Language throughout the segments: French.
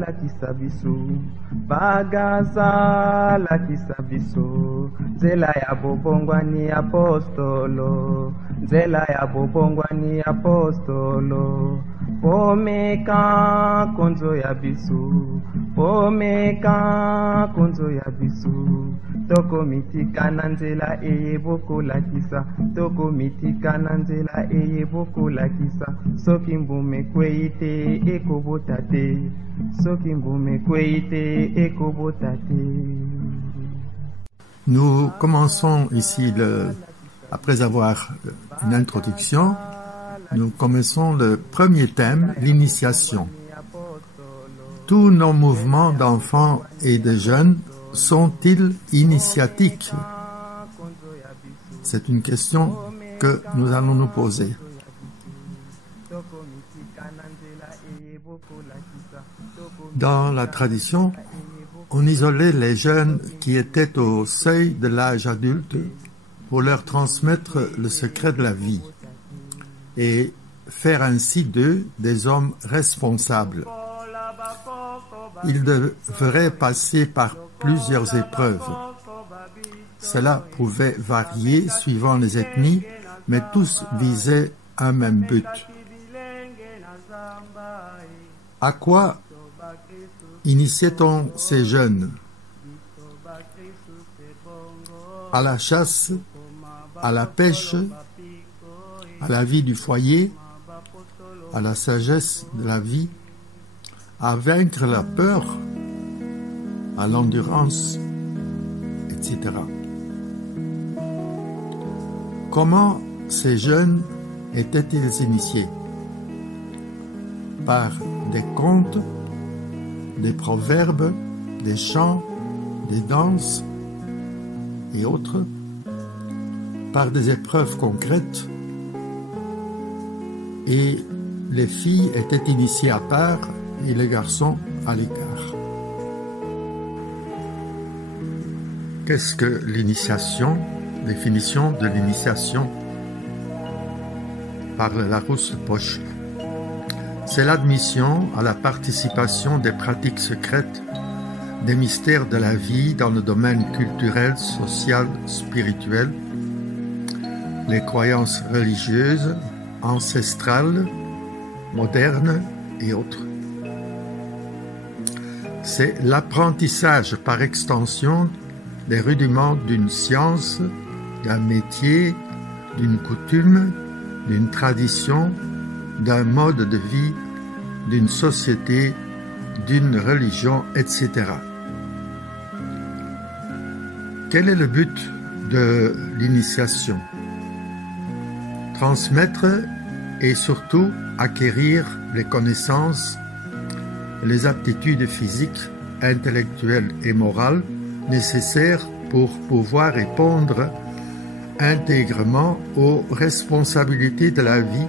lakisa biso bagaza lakisa biso nzela ya bobongwani apostolo nzela ya bobongwani apostolo pomeka konzo ya biso pomeka konzo ya biso tokomitika na nzela eyebokolakisa tokomitika na nzela eyebokolakisa soki mbume ekwei te ekobota te soki mbume ekwei te ekobota te. Nous commençons ici, après avoir une introduction, nous commençons le premier thème, l'initiation. Tous nos mouvements d'enfants et de jeunes sont-ils initiatiques? C'est une question que nous allons nous poser. Dans la tradition, on isolait les jeunes qui étaient au seuil de l'âge adulte pour leur transmettre le secret de la vie et faire ainsi d'eux des hommes responsables. Ils devraient passer par plusieurs épreuves. Cela pouvait varier suivant les ethnies, mais tous visaient un même but. À quoi initiait-on ces jeunes? À la chasse, à la pêche, à la vie du foyer, à la sagesse de la vie, à vaincre la peur, à l'endurance, etc. Comment ces jeunes étaient-ils initiés? Par des contes, des proverbes, des chants, des danses et autres, par des épreuves concrètes, et les filles étaient initiées à part et les garçons à l'écart. Qu'est-ce que l'initiation? Définition de l'initiation par le Larousse Poche. C'est l'admission à la participation des pratiques secrètes, des mystères de la vie dans le domaine culturel, social, spirituel, les croyances religieuses, ancestrales, modernes et autres. C'est l'apprentissage par extension des rudiments d'une science, d'un métier, d'une coutume, d'une tradition, d'un mode de vie, d'une société, d'une religion, etc. Quel est le but de l'initiation? Transmettre et surtout acquérir les connaissances, les aptitudes physiques, intellectuelles et morales nécessaires pour pouvoir répondre intègrement aux responsabilités de la vie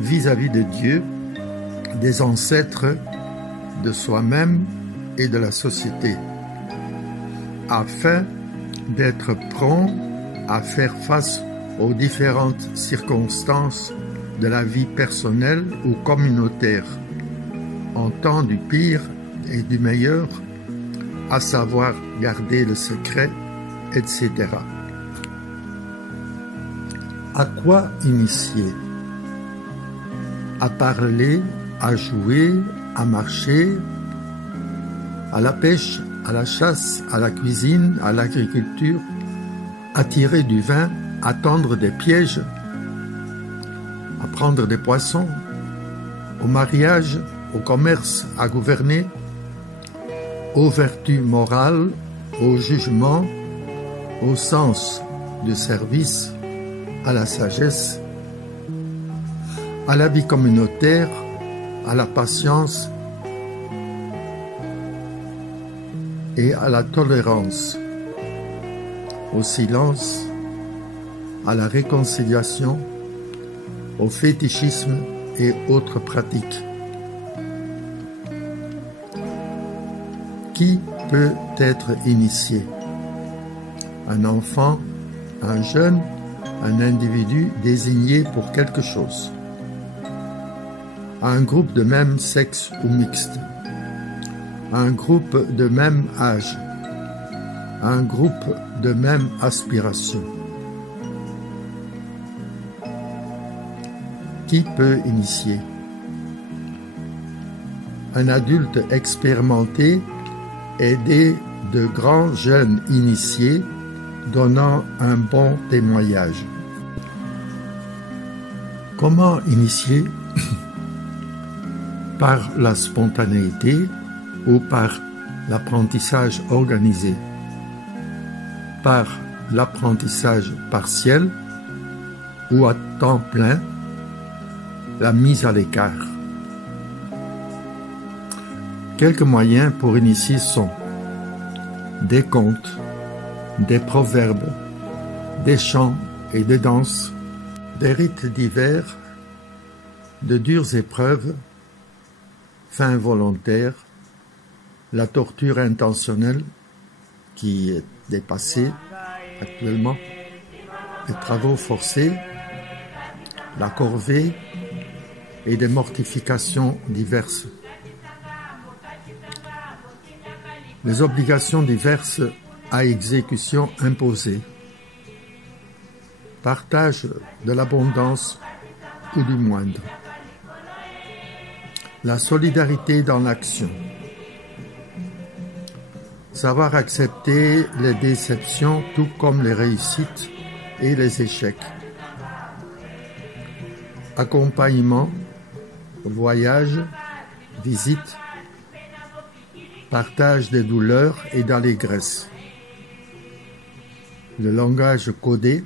vis-à-vis de Dieu, des ancêtres, de soi-même et de la société, afin d'être prompt à faire face aux différentes circonstances de la vie personnelle ou communautaire, en temps du pire et du meilleur, à savoir garder le secret, etc. À quoi initier? À parler, à jouer, à marcher, à la pêche, à la chasse, à la cuisine, à l'agriculture, à tirer du vin, à tendre des pièges, à prendre des poissons, au mariage, au commerce, à gouverner, aux vertus morales, au jugement, au sens du service, à la sagesse, à la vie communautaire, à la patience et à la tolérance, au silence, à la réconciliation, au fétichisme et autres pratiques. Qui peut être initié? Un enfant, un jeune, un individu désigné pour quelque chose. à un groupe de même sexe ou mixte, à un groupe de même âge, à un groupe de même aspiration. Qui peut initier? Un adulte expérimenté aider de grands jeunes initiés donnant un bon témoignage. Comment initier? Par la spontanéité ou par l'apprentissage organisé, par l'apprentissage partiel ou à temps plein, la mise à l'écart. Quelques moyens pour initier sont des contes, des proverbes, des chants et des danses, des rites divers, de dures épreuves, fins volontaires, la torture intentionnelle qui est dépassée actuellement, les travaux forcés, la corvée et des mortifications diverses. Les obligations diverses à exécution imposée, partage de l'abondance ou du moindre, la solidarité dans l'action, savoir accepter les déceptions tout comme les réussites et les échecs, accompagnement, voyage, visite, partage des douleurs et d'allégresse, le langage codé,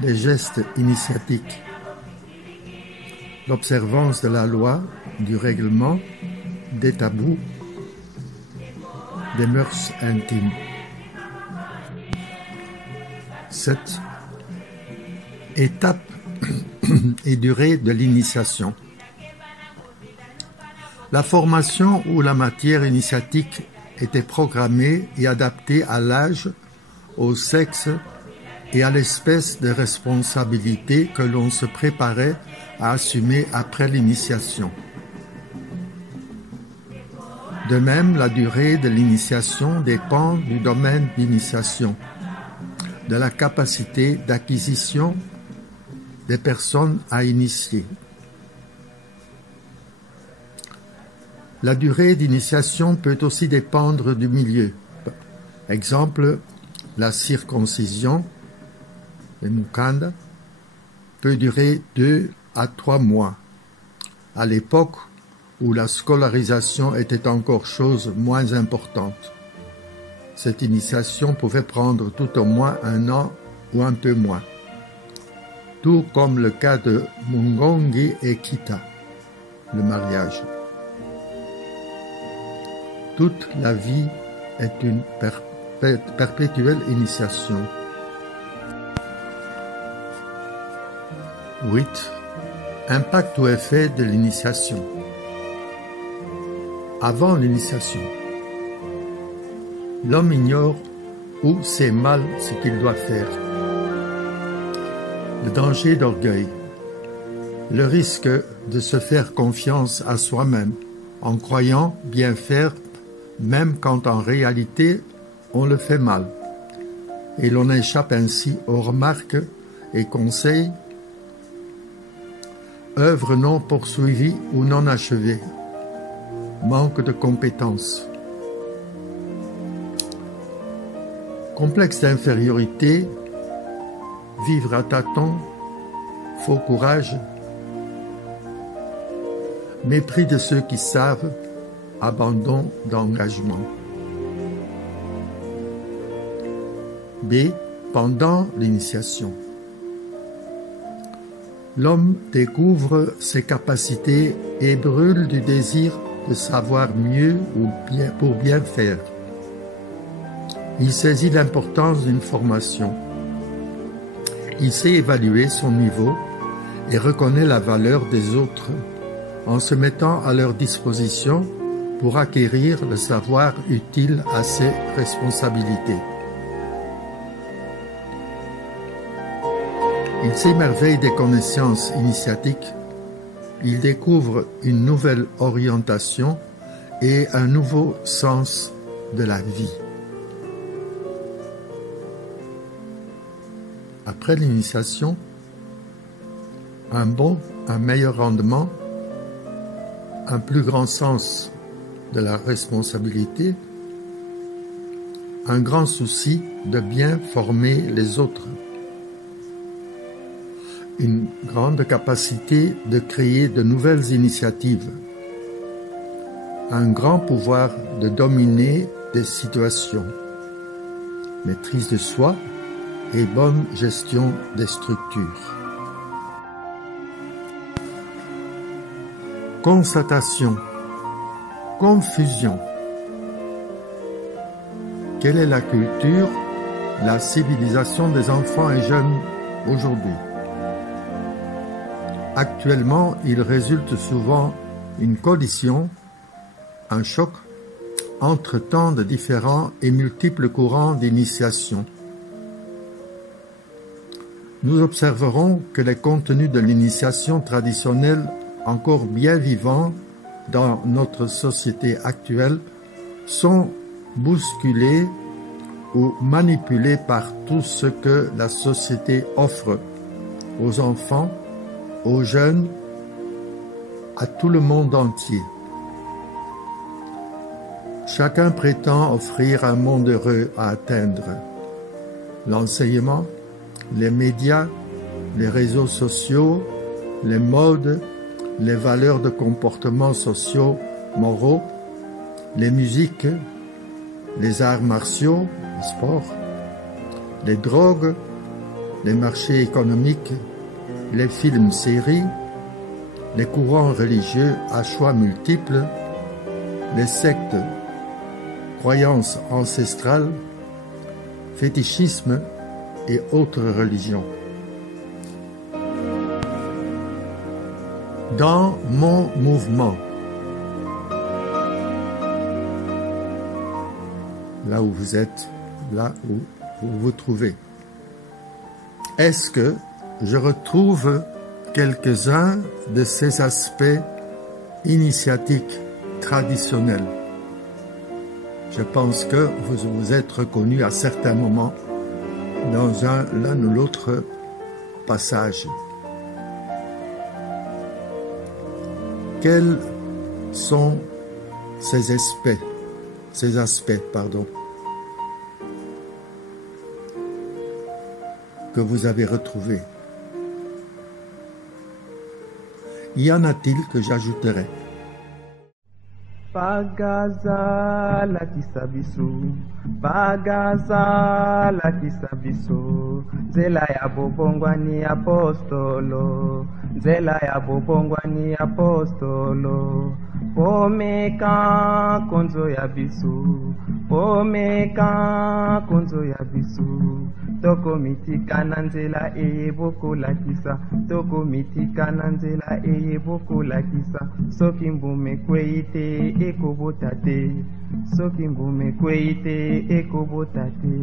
les gestes initiatiques, l'observance de la loi, du règlement, des tabous, des mœurs intimes. 7. Étape et durée de l'initiation. La formation ou la matière initiatique était programmée et adaptée à l'âge, au sexe et à l'espèce de responsabilité que l'on se préparait à assumer après l'initiation. De même, la durée de l'initiation dépend du domaine d'initiation, de la capacité d'acquisition des personnes à initier. La durée d'initiation peut aussi dépendre du milieu. Exemple, la circoncision, le mukanda, peut durer 2 à 3 mois. À l'époque où la scolarisation était encore chose moins importante. Cette initiation pouvait prendre tout au moins 1 an ou un peu moins. Tout comme le cas de Mungongi et Kita, le mariage. Toute la vie est une perpétuelle initiation. 8. Impact ou effet de l'initiation. Avant l'initiation, l'homme ignore ou sait mal ce qu'il doit faire. Le danger d'orgueil, le risque de se faire confiance à soi-même en croyant bien faire même quand en réalité on le fait mal, et l'on échappe ainsi aux remarques et conseils, œuvres non poursuivies ou non achevées, manque de compétences, complexe d'infériorité, vivre à tâtons, faux courage, mépris de ceux qui savent, abandon d'engagement. B. Pendant l'initiation. L'homme découvre ses capacités et brûle du désir de savoir mieux ou bien pour bien faire. Il saisit l'importance d'une formation. Il sait évaluer son niveau et reconnaît la valeur des autres en se mettant à leur disposition pour acquérir le savoir utile à ses responsabilités. Il s'émerveille des connaissances initiatiques il découvre une nouvelle orientation et un nouveau sens de la vie. Après l'initiation, un meilleur rendement, un plus grand sens de la responsabilité, un grand souci de bien former les autres, une grande capacité de créer de nouvelles initiatives, un grand pouvoir de dominer des situations, maîtrise de soi et bonne gestion des structures. Constatation, confusion. Quelle est la culture, la civilisation des enfants et jeunes aujourd'hui? Actuellement, il résulte souvent une collision, un choc entre tant de différents et multiples courants d'initiation. Nous observerons que les contenus de l'initiation traditionnelle, encore bien vivants dans notre société actuelle, sont bousculés ou manipulés par tout ce que la société offre aux enfants, aux jeunes, à tout le monde entier. Chacun prétend offrir un monde heureux à atteindre. L'enseignement, les médias, les réseaux sociaux, les modes, les valeurs de comportements sociaux, moraux, les musiques, les arts martiaux, les sports, les drogues, les marchés économiques, les films, séries, les courants religieux à choix multiples, les sectes, croyances ancestrales, fétichisme et autres religions. Dans mon mouvement, là où vous êtes, là où vous vous trouvez, est-ce que je retrouve quelques-uns de ces aspects initiatiques traditionnels? Je pense que vous vous êtes reconnus à certains moments dans l'un ou l'autre passage. Quels sont ces aspects, que vous avez retrouvés? Y en a-t-il que j'ajouterai? Pagaza la kisabisu, pagaza la kisabisu, nzela ya bobongwani apostolo, nzela ya bobongwani apostolo, pomeka konzo ya bisu, pomeka konzo ya bisu, toko mitika na nzela eyebokolakisa, toko mitika na nzela eyebokolakisa, soki mbume kwei te ekobota te, soki mbume kwei te ekobota te.